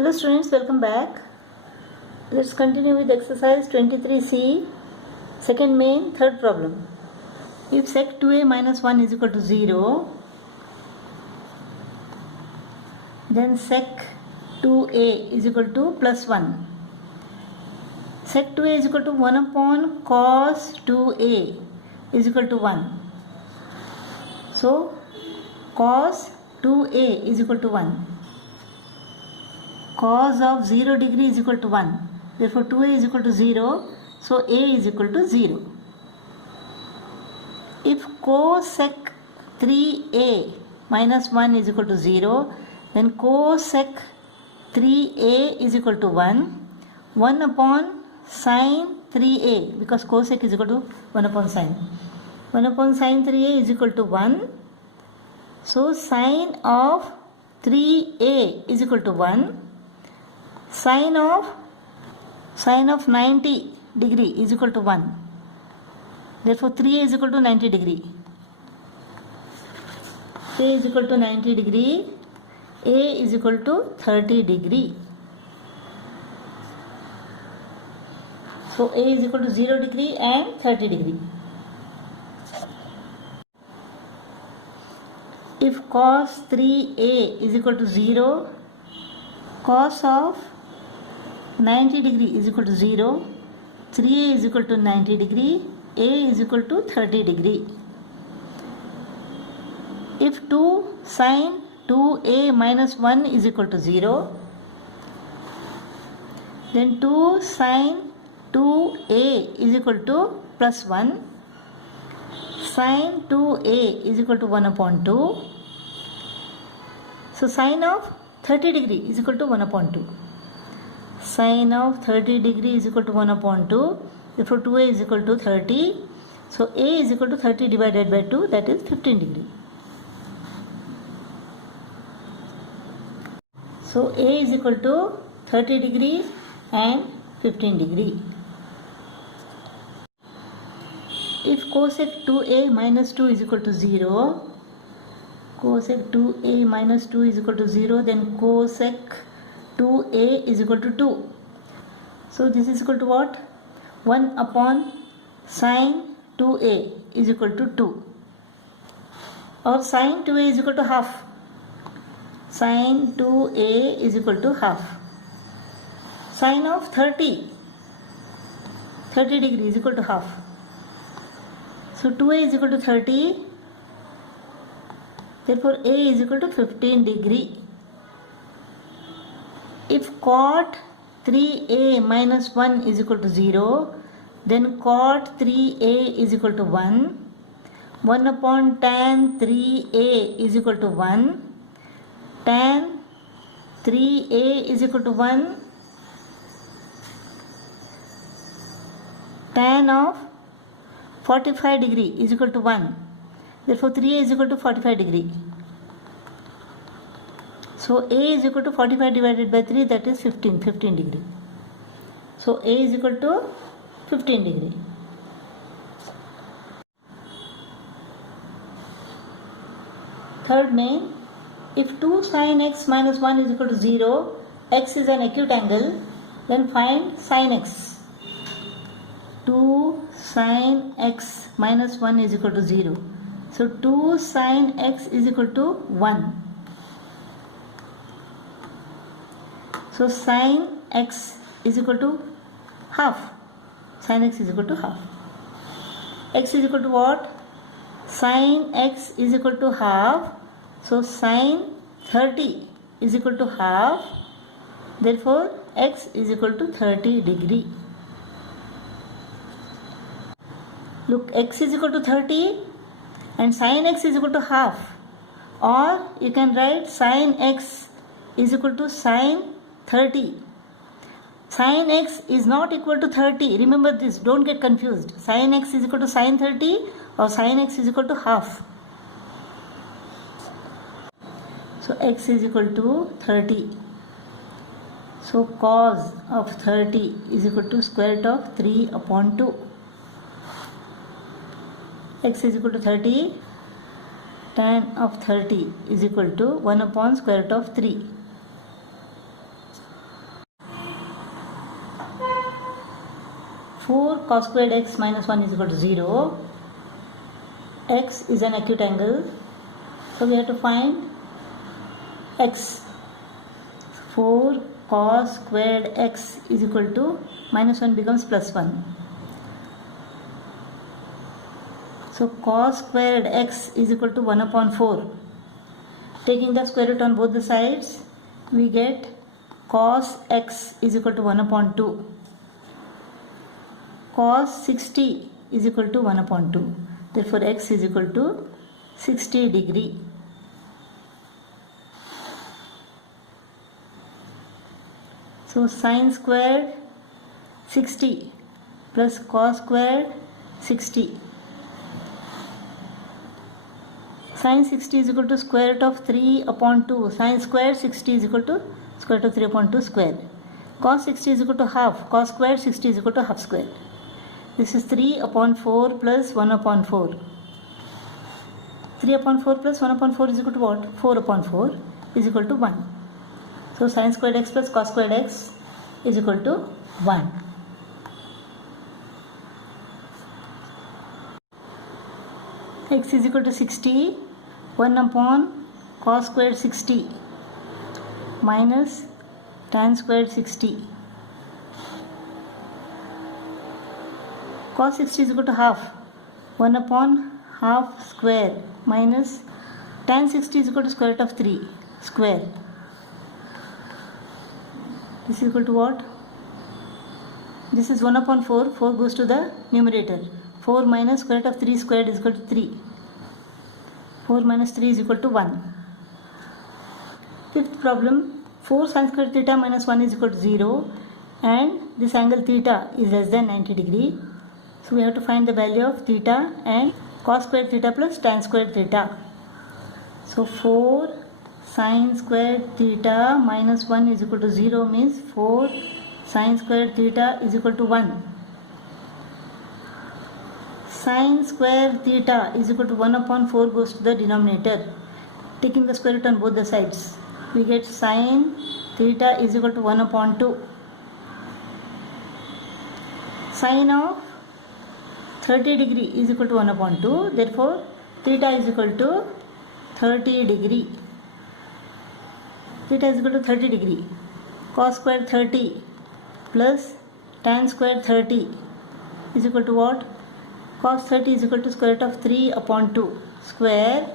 Hello students, welcome back. Let's continue with exercise 23C, second main, third problem. If sec 2a minus 1 is equal to 0, then sec 2a is equal to plus 1. Sec 2a is equal to 1 upon cos 2a is equal to 1. So, cos 2a is equal to 1. Cos of 0 degree is equal to 1. Therefore, 2a is equal to 0. So, a is equal to 0. If cosec 3a minus 1 is equal to 0, then cosec 3a is equal to 1. 1 upon sin 3a, because cosec is equal to 1 upon sin. 1 upon sin 3a is equal to 1. So, sin of 3a is equal to 1. Sin of 90 degree is equal to 1. Therefore, 3a is equal to 90 degree. A is equal to 90 degree. A is equal to 30 degree. So, A is equal to 0 degree and 30 degree. If cos 3a is equal to 0, cos of 90 degree is equal to 0, 3a is equal to 90 degree, a is equal to 30 degree. If 2 sin 2a minus 1 is equal to 0, then 2 sin 2a is equal to plus 1, sin 2a is equal to 1 upon 2. So, sin of 30 degree is equal to 1 upon 2. Sin of 30 degree is equal to 1 upon 2. Therefore, 2a is equal to 30. So, a is equal to 30 divided by 2, that is 15 degree. So, a is equal to 30 degree and 15 degree. If cosec 2a minus 2 is equal to 0, cosec 2a minus 2 is equal to 0, then cosec 2a is equal to 2. So, this is equal to what? 1 upon sin 2a is equal to 2. Or sin 2a is equal to half. Sin 2a is equal to half. Sin of 30 degree is equal to half. So, 2a is equal to 30. Therefore, a is equal to 15 degree. If cot 3a minus 1 is equal to 0, then cot 3a is equal to 1. 1 upon tan 3a is equal to 1. Tan 3a is equal to 1. Tan of 45 degree is equal to 1. Therefore, 3a is equal to 45 degree. So, a is equal to 45 divided by 3, that is 15 degree. So, a is equal to 15 degree. Third main, if 2 sin x minus 1 is equal to 0, x is an acute angle, then find sin x. 2 sin x minus 1 is equal to 0. So, 2 sin x is equal to 1. So, sin x is equal to half. Sin x is equal to half. X is equal to what? Sin x is equal to half. So, sin 30 is equal to half. Therefore, x is equal to 30 degree. Look, x is equal to 30 and sin x is equal to half. Or you can write sin x is equal to sin 30. Sin x is not equal to 30. Remember this, don't get confused. Sin x is equal to sin 30 or sin x is equal to half. So, x is equal to 30. So, cos of 30 is equal to square root of 3 upon 2. X is equal to 30. Tan of 30 is equal to 1 upon square root of 3. 4 cos squared x minus 1 is equal to 0. X is an acute angle. So we have to find x. 4 cos squared x is equal to minus 1 becomes plus 1. So cos squared x is equal to 1 upon 4. Taking the square root on both the sides, we get cos x is equal to 1 upon 2. Cos 60 is equal to 1 upon 2. Therefore x is equal to 60 degree. So sin squared 60 plus cos squared 60. Sin 60 is equal to square root of 3 upon 2. Sin squared 60 is equal to square root of 3 upon 2 square. Cos 60 is equal to half. Cos squared 60 is equal to half square. This is 3 upon 4 plus 1 upon 4. 3 upon 4 plus 1 upon 4 is equal to what? 4 upon 4 is equal to 1. So sin squared x plus cos squared x is equal to 1. X is equal to 60. 1 upon cos squared 60 minus tan squared 60. Cos 60 is equal to half. 1 upon half square minus tan 60 is equal to square root of 3 square. This is equal to what? This is 1 upon 4. 4 goes to the numerator. 4 minus square root of 3 squared is equal to 3. 4 minus 3 is equal to 1. Fifth problem. 4 sin squared theta minus 1 is equal to 0. And this angle theta is less than 90 degree. So we have to find the value of theta and cos squared theta plus tan squared theta. So 4 sin squared theta minus 1 is equal to 0 means 4 sin squared theta is equal to 1. Sin squared theta is equal to 1 upon 4 goes to the denominator. Taking the square root on both the sides, we get sin theta is equal to 1 upon 2. Sin of 30 degree is equal to 1 upon 2. Therefore, theta is equal to 30 degree. Theta is equal to 30 degree. Cos squared 30 plus tan squared 30 is equal to what? Cos 30 is equal to square root of 3 upon 2 square.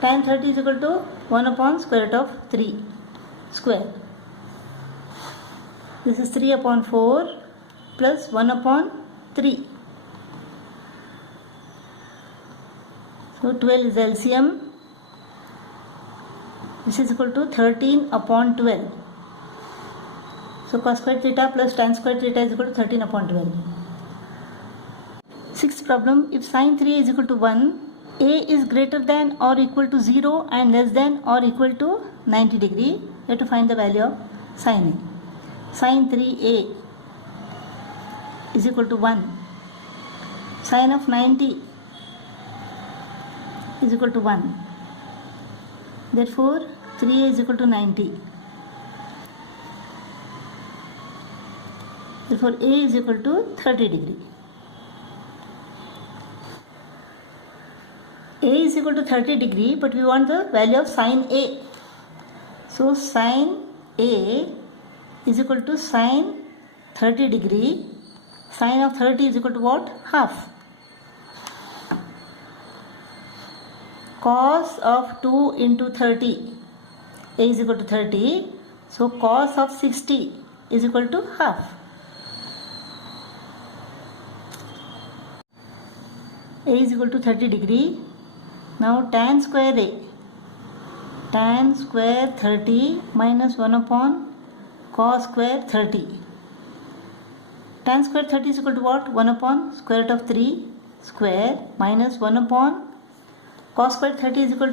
Tan 30 is equal to 1 upon square root of 3 square. This is 3 upon 4 plus 1 upon 3. So 12 is LCM. This is equal to 13 upon 12. So cos squared theta plus tan squared theta is equal to 13 upon 12. Sixth problem. If sin 3 is equal to 1, A is greater than or equal to 0 and less than or equal to 90 degree. We have to find the value of sin A. Sin 3A is equal to 1. Sin of 90 is equal to 1. Therefore, 3A is equal to 90. Therefore, A is equal to 30 degree. A is equal to 30 degree, but we want the value of sin A. So, sin A is equal to sin 30 degree. Sin of 30 is equal to what? Half. Cos of 2 into 30. A is equal to 30. So, cos of 60 is equal to half. A is equal to 30 degree. Now tan square A. Tan square 30 minus 1 upon cos square 30. Tan square 30 is equal to what? 1 upon square root of 3 square minus 1 upon cos square 30 is equal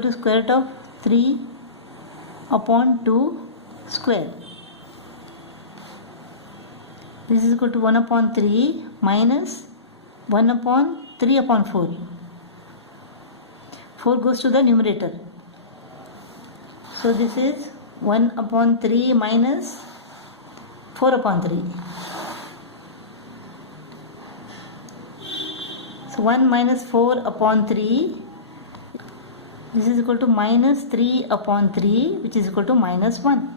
to square root of 3 upon 2 square. This is equal to 1 upon 3 minus 1 upon 3 upon 4. 4 goes to the numerator. So this is 1 upon 3 minus 4 upon 3. So 1 minus 4 upon 3, this is equal to minus 3 upon 3, which is equal to minus 1.